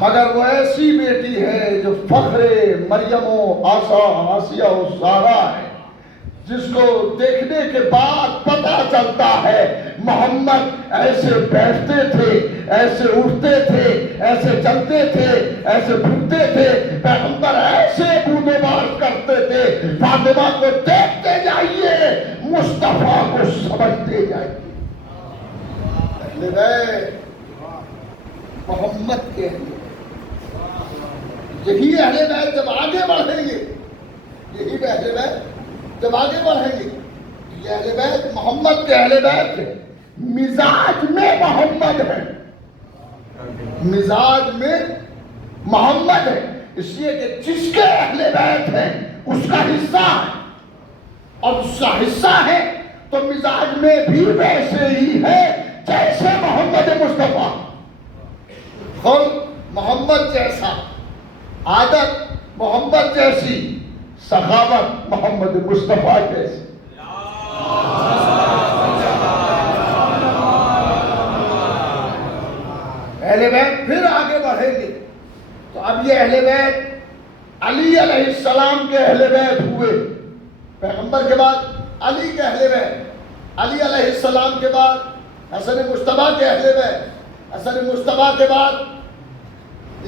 مگر وہ ایسی بیٹی ہے جو فخر مریم و آسیہ و سارا ہے، جس کو دیکھنے کے بعد پتہ چلتا ہے محمد ایسے بیٹھتے تھے، ایسے اٹھتے تھے، ایسے چلتے تھے، ایسے پھرتے تھے، پیغمبر ایسے بودے بار کرتے تھے۔ فاطمہ کو دیکھتے جائیے، مصطفیٰ کو سمجھتے جائیے۔ محمد کے اہل بیت. یہی اہل بیت جب آگے بڑھیں گے، یہی اہل بیت جب آگے بڑھیں گے، یہ اہل بیت محمد کے اہل بیت ہے. مزاج میں محمد ہے، مزاج میں محمد ہے، اس لیے کہ جس کے اہل بیت ہے اس کا حصہ ہے، اور اس کا حصہ ہے تو مزاج میں بھی ویسے ہی ہے جیسے محمد مصطفیٰ. خلق محمد جیسا، عادت محمد جیسی، سخاوت محمد مصطفیٰ جیسی. اہل بیت پھر آگے بڑھیں گے تو اب یہ اہل بیت علی علیہ السلام کے اہل بیت ہوئے. پیغمبر کے بعد علی کے اہل بیت، علی علیہ السلام کے بعد حسن مجتبیٰ کے اہل بیت، حسن مجتبیٰ کے بعد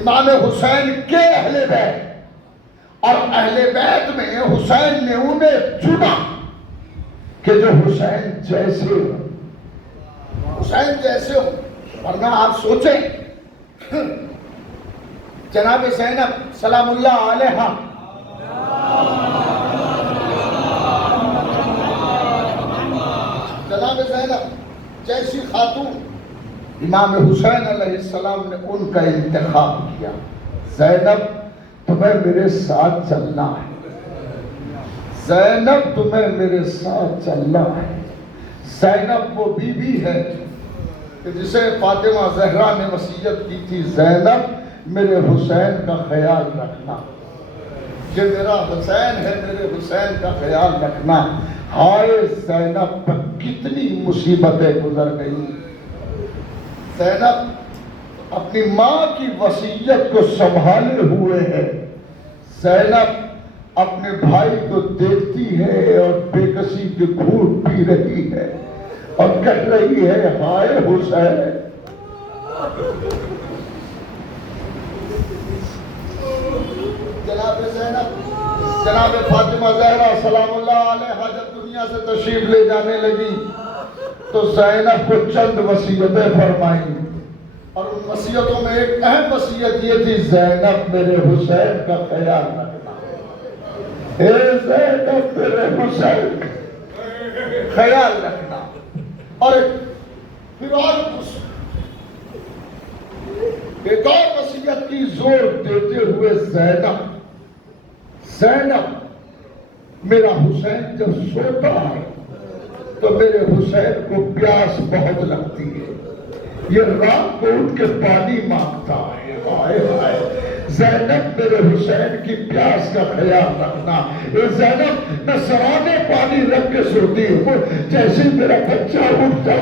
امام حسین کے اہل بیت. اور اہل بیت میں حسین نے انہیں چنا کہ جو حسین جیسے ہو، حسین جیسے ہو. ورنہ آپ سوچیں جناب زینب سلام اللہ علیہا، جناب زینب جیسی خاتون، امام حسین علیہ السلام نے ان کا انتخاب کیا. زینب تمہیں میرے ساتھ چلنا ہے، زینب تمہیں میرے ساتھ چلنا ہے. زینب وہ بی بی ہے کہ جسے فاطمہ زہرا نے وصیت کی تھی، زینب میرے حسین کا خیال رکھنا، یہ میرا حسین ہے، میرے حسین کا خیال رکھنا. ہائے زینب پر کتنی مصیبتیں گزر گئی. زینب اپنی ماں کی وصیت کو سنبھالے ہوئے ہے. زینب اپنے بھائی کو دیکھتی ہے اور بے کسی کے گھوٹ پی رہی ہے اور کہہ رہی ہے ہائے حسین. جناب زینب، جناب فاطمہ زہرا سلام اللہ علیہا جب دنیا سے تشریف لے جانے لگی تو زینب کو چند وصیتیں فرمائیں، اور ان وصیتوں میں ایک اہم وصیت یہ تھی، زینب میرے حسین کا خیال رکھنا. اے زینب میرے حسین کا خیال رکھنا. اور پھر ایک اور وصیت کی زور دیتے ہوئے، زینب میرا حسین جب سوتا ہے تو میرے حسین کو پیاس بہت لگتی ہے، یہ رات کو اٹھ کے پانی مانگتا ہے. ہائے ہائے زینب میرے حسین کی پیاس کا خیال رکھنا. اے زینب میں سرانے پانی رکھ کے سوتی ہوں، جیسے میرا بچہ اٹھتا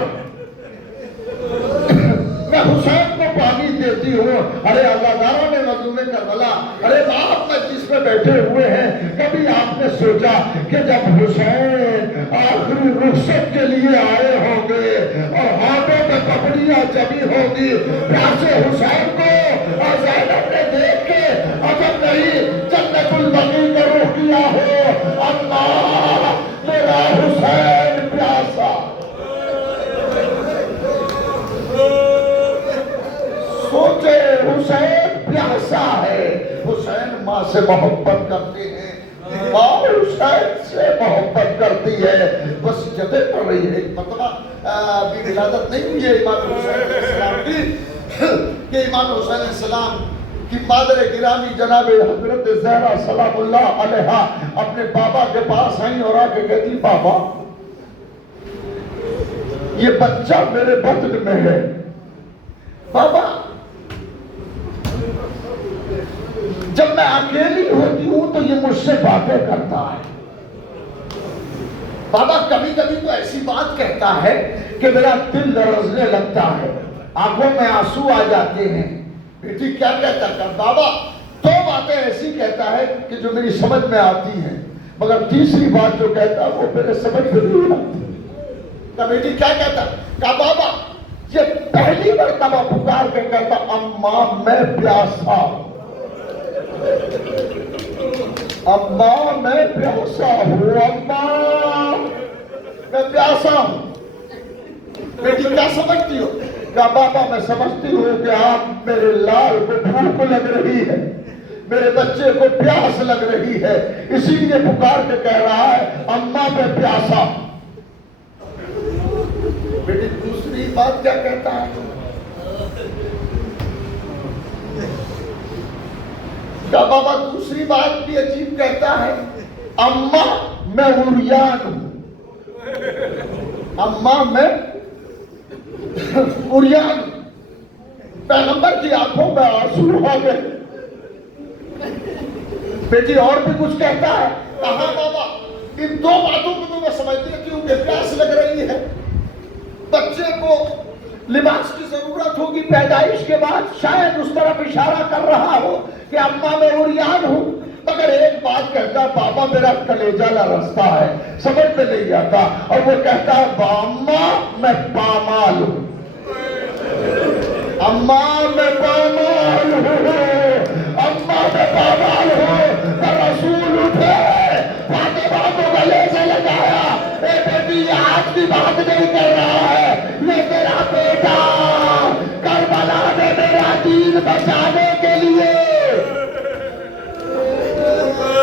میں حسین کو پانی دیتی ہوں. ارے اللہ داروں نے مظلوم کربلا، ارے آپ مجلس میں بیٹھے ہوئے ہیں، کبھی آپ نے سوچا کہ جب حسین آخری رخصت کے لیے آئے ہوں گے اور ہاتھوں میں پپڑیاں جمی ہوں گی، پیاسے حسین کو اور زینب نے دیکھ کے عجب نہیں جنت البقیع کا رخ کیا ہو، اللہ میرا حسین پیاسا. سوچے حسین پیاسا ہے. حسین ماں سے محبت کرتے ہیں، ماں حسین سے محبت کرتی ہے. بس جدے پڑھ رہی ہے. ایک مرتبہ بھی ولادت نہیں ہوئی ہے امام حسین علیہ السلام کی کہ امام حسین علیہ السلام کی مادر گرامی جناب حضرت زہرا سلام اللہ علیہا اپنے بابا کے پاس آئیں اور آ کے کہتی بابا یہ بچہ میرے بطن میں ہے. بابا جب میں اکیلی ہوتی ہوں تو یہ مجھ سے باتیں کرتا ہے. بابا کبھی کبھی تو ایسی بات کہتا ہے کہ میرا دل لرزنے لگتا ہے، آنکھوں میں آنسو آ جاتے ہیں. بیٹی کیا کہتا ہے؟ بابا دو باتیں ایسی کہتا ہے کہ جو میری سمجھ میں آتی ہیں، مگر تیسری بات جو کہتا ہے وہ میرے سمجھ میں نہیں آتی. کہا بیٹی کیا کہتا؟ کہا بابا یہ پہلی مرتبہ پکار کے کہتا اماں میں پیاسا ہوں، اماں میں پیاسا ہوں، اماں میں پیاسا ہوں. بیٹی کیا سمجھتی ہو؟ کہا بابا میں سمجھتی ہوں کہ آپ میرے لال کو بھوک لگ رہی ہے، میرے بچے کو پیاس لگ رہی ہے، اسی لیے پکار کے کہہ رہا ہے اماں میں پیاسا۔ بیٹی دوسری بات کیا کہتا ہے؟ کہا بابا دوسری بات بھی عجیب کہتا ہے، اماں میں عریان ہوں، اماں میں عریان۔ پیغمبر کی آنکھوں میں آنسو آ گئے۔ بیٹی اور بھی کچھ کہتا ہے، کہا بابا ان دو باتوں کو تو میں سمجھتی ہوں کیونکہ پیاس لگ رہی ہے، بچے کو لباس کی ضرورت ہوگی پیدائش کے بعد، شاید اس طرف اشارہ کر رہا ہو کہ اماں میں عریان ہوں، مگر ایک بات کہتا بابا میرا کلیجہ لرزتا ہے، سمجھ میں نہیں آتا، اور وہ کہتا ہے اماں میں پامال ہوں، اماں میں پامال ہوں، اماں میں پامال ہوں۔ رسول اٹھے، فاطمہ کو گلے سے لگایا، اے بیٹی یہ آج کی بات نہیں کر رہا ہے، یہ تیرا بیٹا کربلا میں میرا دین بچانے کے لیے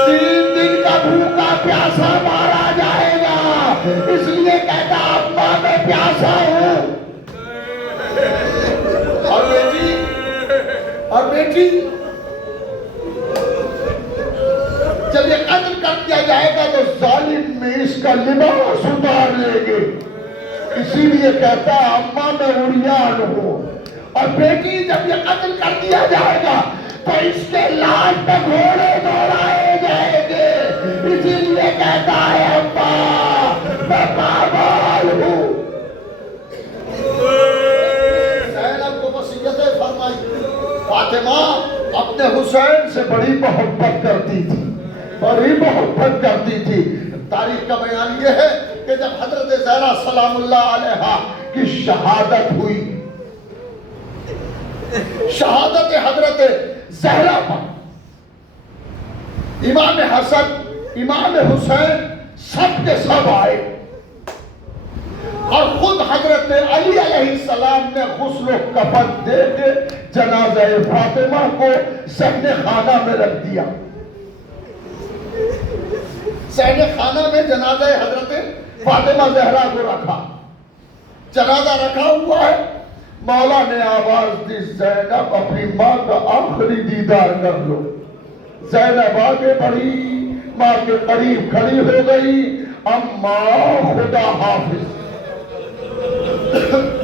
3 دن کا بھوکا پیاسا مارا جائے گا، اس لیے کہتا اماں میں پیاسا ہوں۔ اور بیٹی جب یہ قتل کر دیا جائے گا تو ظالم میں اس کا لباس اتار لیں گے، اسی لیے کہتا ہے اماں میں عریان ہوں۔ اور بیٹی جب یہ قتل کر دیا جائے گا تو اس کے لاش پہ گھوڑے دوڑائے جائیں گے، اسی لیے کہتا ہے اماں میں پامال ہوں۔ زینب کو وصیت فرمائی، فاطمہ اپنے حسین سے بڑی محبت کرتی تھی، بڑی محبت کرتی تھی۔ تاریخ کا بیان یہ ہے کہ جب حضرت زہرا سلام اللہ علیہا کی شہادت ہوئی، شہادت حضرت زہرا پر امام حسن امام حسین سب کے سب آئے، اور خود حضرت علی علیہ السلام نے غسل و کفن دے کے جنازہ فاطمہ کو صحن خانہ میں رکھ دیا۔ صحن خانہ میں جنازہ حضرت فاطمہ زہرا کو رکھا، جنازہ رکھا ہوا ہے۔ مولا نے آواز دی زینب اپنی ماں کا آخری دیدار کر لو۔ زینب آگے بڑھی، ماں کے قریب کھڑی ہو گئی، اماں خدا حافظ،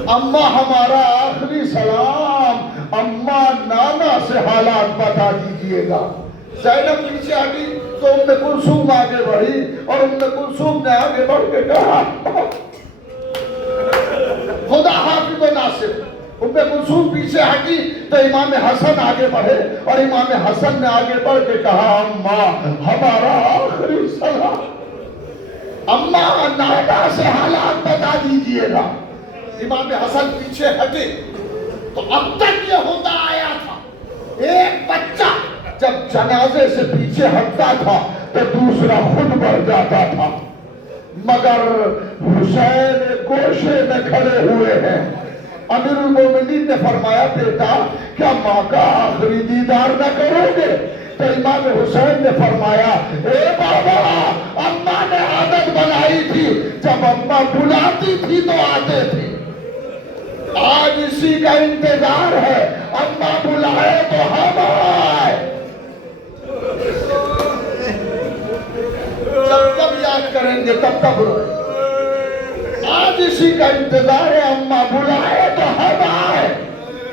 اماں ہمارا آخری سلام، اماں نانا سے حالات بتا دیجئے گا۔ زینب پیچھے ہٹی تو ام کلثوم آگے بڑھی، اور ام کلثوم نے آگے بڑھ کے کہا خدا حافظ و ناصر۔ ام کلثوم پیچھے ہٹی تو امام حسن آگے بڑھے، اور امام حسن نے آگے بڑھ کے کہا اماں ہمارا آخری سلام، اماں نانا سے حالات بتا دیجئے گا۔ امام حسن پیچھے ہٹے تو اب تک یہ ہوتا آیا تھا، ایک بچہ جب جنازے سے پیچھے ہٹتا تھا تو دوسرا خود بڑھ جاتا تھا، مگر حسین گوشے میں کھڑے ہوئے ہیں۔ امیر المومنین نے فرمایا بیٹا کیا ماں کا آخری دیدار نہ کرو گے؟ تو امام حسین نے فرمایا اے بابا اماں نے عادت بنائی تھی جب اماں بلاتی تھی تو آتے تھے، آج اسی کا انتظار ہے، اماں بلائے تو ہم آئے۔ جب یاد کریں گے تب روئے، آج اسی کا انتظار ہے، اماں بلائے تو ہم آئے۔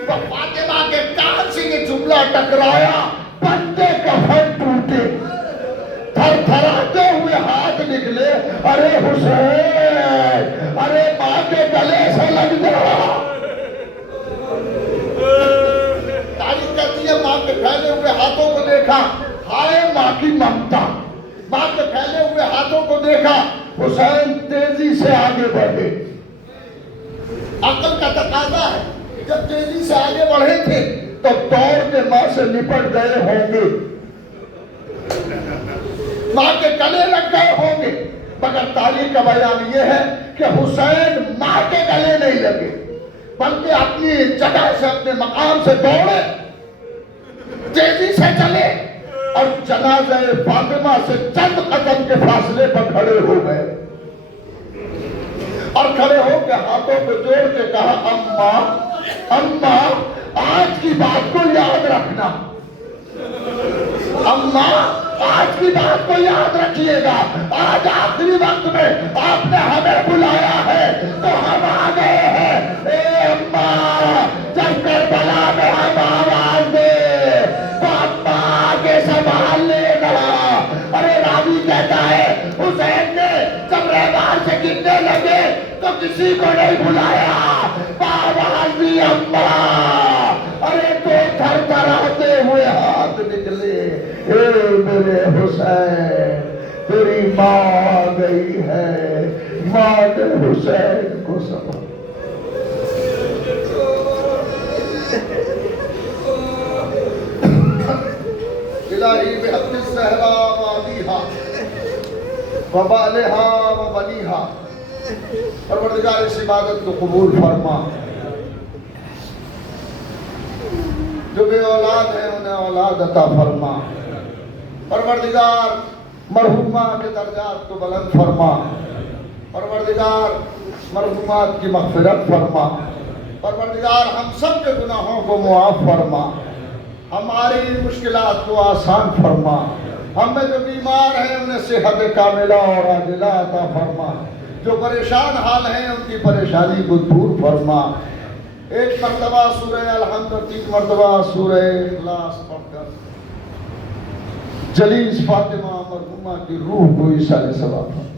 تو فاطمہ کے کان سے یہ جملہ ٹکرایا، بندے کفن ٹوٹے، تھر تھراتے ہوئے ہاتھ نکلے، ارے حسین ارے ماں کے گلے سے لگ جا۔ تاریخ کہتی ہے ماں کے پھیلے ہوئے ہاتھوں کو دیکھا، ہائے ماں کی ممتا، ماں کے پھیلے ہوئے ہاتھوں کو دیکھا۔ حسین تیزی سے آگے بڑھے، عقل کا تقاضا ہے، جب تیزی سے آگے بڑھے تھے تو دوڑ کے ماں سے لپٹ گئے ہوں گے، ماں کے گلے لگ گئے ہوں گے، مگر تاریخ کا بیان یہ ہے کہ حسین ماں کے گلے نہیں لگے، بلکہ اپنی جگہ سے اپنے مقام سے دوڑے، تیزی سے چلے اور جنازہ فاطمہ سے چند قدم کے فاصلے پر کھڑے ہو گئے اور کھڑے ہو کے ہاتھوں کو جوڑ کے کہا اماں آج کی بات کو یاد رکھنا، اماں آج کی بات کو یاد رکھیے گا، آج آخری وقت میں آپ نے ہمیں بلایا ہے تو ہم آ گئے ہیں۔ اے اماں جب کربلا میں ہم آواز دے تو اماں آگے سنبھال لینا۔ ارے راوی کہتا ہے حسین نے جب رہبار سے گرنے لگے تو کسی کو نہیں بلایا، آواز دی اماں، ارے تو تھر تھراتے ہوئے ہاتھ نکلے، اے میرے حسین تیری ماں آ گئی ہے، ماں نے حسین کو سنبھالا۔ الہی بحق الزہرا وابیہا وبالہا وبنیہا، پروردگار اس عبادت کو قبول فرما، جو بے اولاد ہیں انہیں اولاد عطا فرما، پروردگار مرحومہ کے درجات کو بلند فرما، پروردگار مرحومات کی مغفرت فرما، پروردگار ہم سب کے گناہوں کو معاف فرما، ہماری مشکلات کو آسان فرما، ہم میں جو بیمار ہیں انہیں صحت کاملہ اور عاجلہ عطا فرما، جو پریشان حال ہیں ان کی پریشانی کو دور فرما۔ ایک مرتبہ سورہ الحمد اور 3 مرتبہ سورہ اخلاص پڑھ کر جلیس فاطمہ مرحومہ کی روح کو ایصال ثواب فرما۔